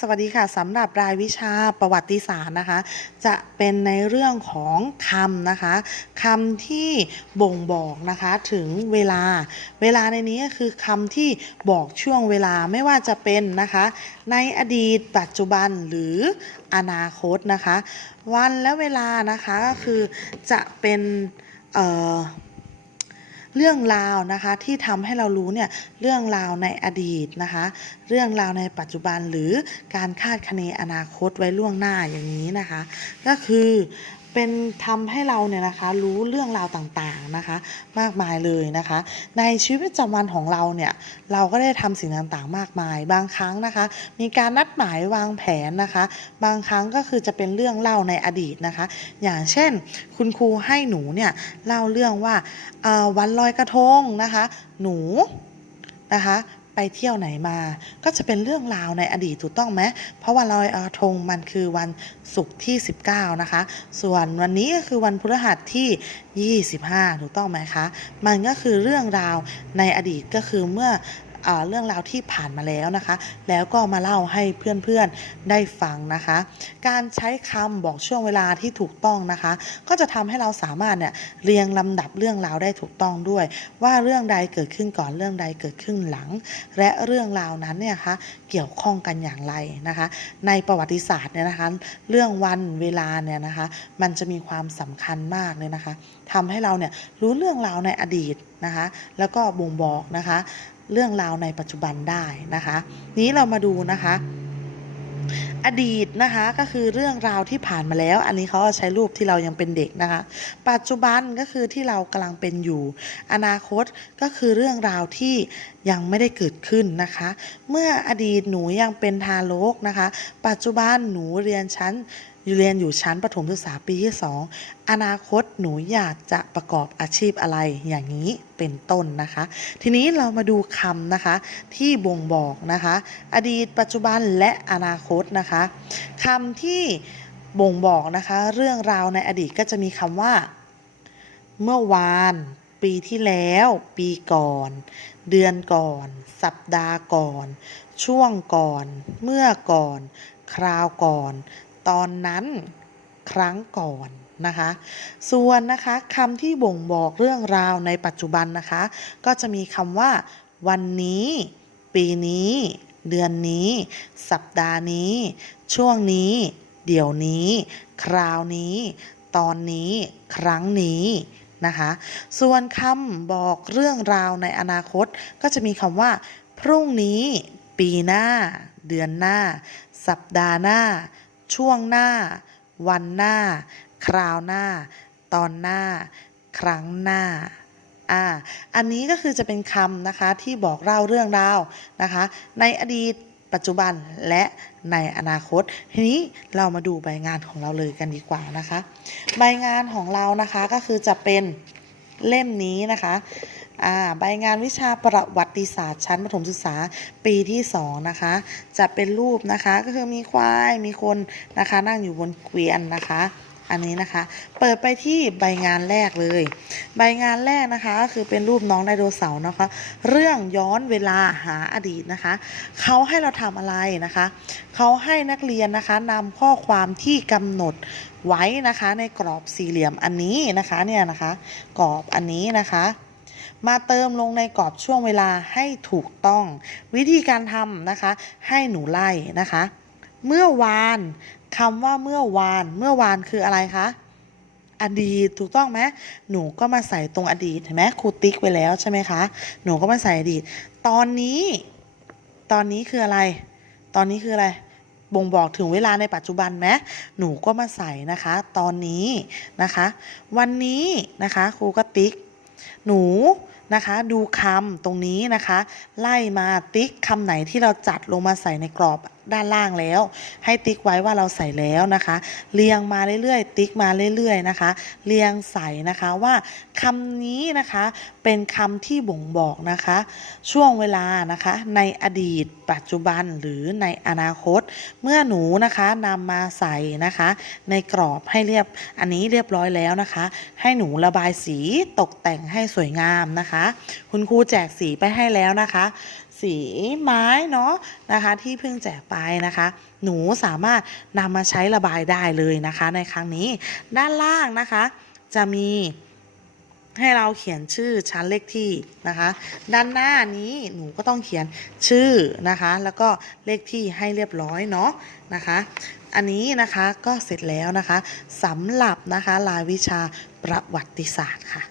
สวัสดีค่ะสำหรับรายวิชาประวัติศาสตร์นะคะ จะเป็นในเรื่องของคำนะคะคำที่บ่งบอกนะคะถึงเวลา เวลาในนี้ก็คือคำที่บอกช่วงเวลาไม่ว่าจะเป็นนะคะ ในอดีตปัจจุบันหรืออนาคตนะคะ วันและเวลานะคะก็คือจะเป็นเอ่อ เรื่องราวนะคะที่ทำให้เรารู้เนี่ยเรื่องราวในอดีตนะคะ เรื่องราวในปัจจุบันหรือการคาดคะเนอนาคตไว้ล่วงหน้าอย่างนี้นะคะ ก็คือ เป็นทำให้เราเนี่ยนะคะรู้เรื่องราวต่างๆนะคะ มากมายเลยนะคะ ในชีวิตประจำวันของเราเนี่ยเราก็ได้ทำสิ่งต่างๆมากมาย บางครั้งนะคะ มีการนัดหมายวางแผนนะคะ บางครั้งก็คือจะเป็นเรื่องเล่าในอดีตนะคะ อย่างเช่น คุณครูให้หนูเนี่ยเล่าเรื่องว่าวันลอยกระทงนะคะ หนูนะคะ ไปเที่ยวไหนมา ก็จะเป็นเรื่องราวในอดีตถูกต้องไหมเพราะวันลอยกระทงมันคือวันศุกร์ที่ 19 นะคะ ส่วนวันนี้ก็คือวันพฤหัสที่ 25 ถูกต้องไหมคะ มันก็คือเรื่องราวในอดีตก็คือเมื่อ เรื่องราวที่ผ่านมาแล้วนะคะ แล้วก็มาเล่าให้เพื่อนๆได้ฟังนะคะ การใช้คำบอกช่วงเวลาที่ถูกต้องนะคะ ก็จะทำให้เราสามารถเนี่ยเรียงลำดับเรื่องราวได้ถูกต้องด้วย ว่าเรื่องใดเกิดขึ้นก่อนเรื่องใดเกิดขึ้นหลัง และเรื่องราวนั้นเนี่ยคะเกี่ยวข้องกันอย่างไรนะคะ ในประวัติศาสตร์เนี่ยนะคะ เรื่องวันเวลาเนี่ยนะคะ มันจะมีความสำคัญมากเลยนะคะทำให้เราเนี่ยรู้เรื่องราวในอดีตนะคะ แล้วก็บ่งบอกนะคะ เรื่องราวในปัจจุบันได้นะคะ นี้เรามาดูนะคะ อดีตนะคะก็คือเรื่องราวที่ผ่านมาแล้ว อันนี้เขาใช้รูปที่เรายังเป็นเด็กนะคะ ปัจจุบันก็คือที่เรากำลังเป็นอยู่ อนาคตก็คือเรื่องราวที่ ยังไม่ได้เกิดขึ้นนะคะ เมื่ออดีตหนูยังเป็นทารกนะคะ ปัจจุบันหนูเรียนชั้นเรียนอยู่ชั้นประถมศึกษาปีที่ 2 อนาคตหนูอยากจะประกอบอาชีพอะไรอย่างนี้เป็นต้นนะคะ ทีนี้เรามาดูคำนะคะที่บ่งบอกนะคะ อดีตปัจจุบันและอนาคตนะคะคำที่บ่งบอกนะคะ เรื่องราวในอดีตก็จะมีคำว่า เมื่อวาน ปีที่แล้ว ปีก่อน เดือนก่อน สัปดาห์ก่อน ช่วงก่อน เมื่อก่อน คราวก่อน ตอนนั้น ครั้งก่อนนะคะ ส่วนนะคะคำที่บ่งบอกเรื่องราวในปัจจุบันนะคะ ก็จะมีคำว่า วันนี้ ปีนี้ เดือนนี้ สัปดาห์นี้ ช่วงนี้ เดี๋ยวนี้ คราวนี้ ตอนนี้ ครั้งนี้ นะคะ ส่วนคำบอกเรื่องราวในอนาคต ก็จะมีคำว่า พรุ่งนี้ ปีหน้า เดือนหน้า สัปดาห์หน้า ช่วงหน้า วันหน้า คราวหน้า ตอนหน้า ครั้งหน้าอ่า อันนี้ก็คือจะเป็นคำนะคะที่บอกเล่าเรื่องราวนะคะ ในอดีต ปัจจุบันและในอนาคต ทีนี้เรามาดูใบงานของเราเลยกันดีกว่านะคะ ใบงานของเรานะคะก็คือจะเป็นเล่มนี้นะคะอ่าใบงานวิชาประวัติศาสตร์ชั้นประถมศึกษาปีที่สองนะคะ จะเป็นรูปนะคะก็คือมีควายมีคนนะคะนั่งอยู่บนเกวียนนะคะ อันนี้นะคะ เปิดไปที่ใบงานแรกเลย ใบงานแรกนะคะก็คือเป็นรูปน้องไดโนเสาร์นะคะ เรื่องย้อนเวลาหาอดีตนะคะ เขาให้เราทำอะไรนะคะ เขาให้นักเรียนนะคะนำข้อความที่กำหนดไว้นะคะในกรอบสี่เหลี่ยมอันนี้นะคะเนี่ยนะคะ กรอบอันนี้นะคะมาเติมลงในกรอบช่วงเวลาให้ถูกต้อง วิธีการทำนะคะ ให้หนูไล่นะคะ เมื่อวาน คำว่าเมื่อวาน เมื่อวานคืออะไรคะ อดีตถูกต้องไหมหนูก็มาใส่ตรงอดีตเห็นไหมครูติ๊กไว้แล้วใช่ไหมคะ หนูก็มาใส่อดีต ตอนนี้ ตอนนี้คืออะไร ตอนนี้คืออะไร บ่งบอกถึงเวลาในปัจจุบันไหมหนูก็มาใส่นะคะ ตอนนี้นะคะ วันนี้นะคะครูก็ติ๊ก หนูนะคะดูคำตรงนี้นะคะ ไล่มาติ๊กคำไหนที่เราจัดลงมาใส่ในกรอบ ด้านล่างแล้ว ให้ติ๊กไว้ว่าเราใส่แล้วนะคะ เรียงมาเรื่อยๆ ติ๊กมาเรื่อยๆนะคะ เรียงใส่นะคะว่าคำนี้นะคะเป็นคำที่บ่งบอกนะคะ ช่วงเวลานะคะในอดีต ปัจจุบันหรือในอนาคต เมื่อหนูนะคะนำมาใส่นะคะ ในกรอบให้เรียบอันนี้เรียบร้อยแล้วนะคะ ให้หนูระบายสีตกแต่งให้สวยงามนะคะ คุณครูแจกสีไปให้แล้วนะคะ สีไม้เนาะนะคะที่เพิ่งแจกไปนะคะ หนูสามารถนำมาใช้ระบายได้เลยนะคะ ในครั้งนี้ด้านล่างนะคะ จะมีให้เราเขียนชื่อชั้นเลขที่นะคะ ด้านหน้านี้หนูก็ต้องเขียนชื่อนะคะ แล้วก็เลขที่ให้เรียบร้อยเนาะนะคะ อันนี้นะคะก็เสร็จแล้วนะคะสำหรับนะคะรายวิชาประวัติศาสตร์ค่ะ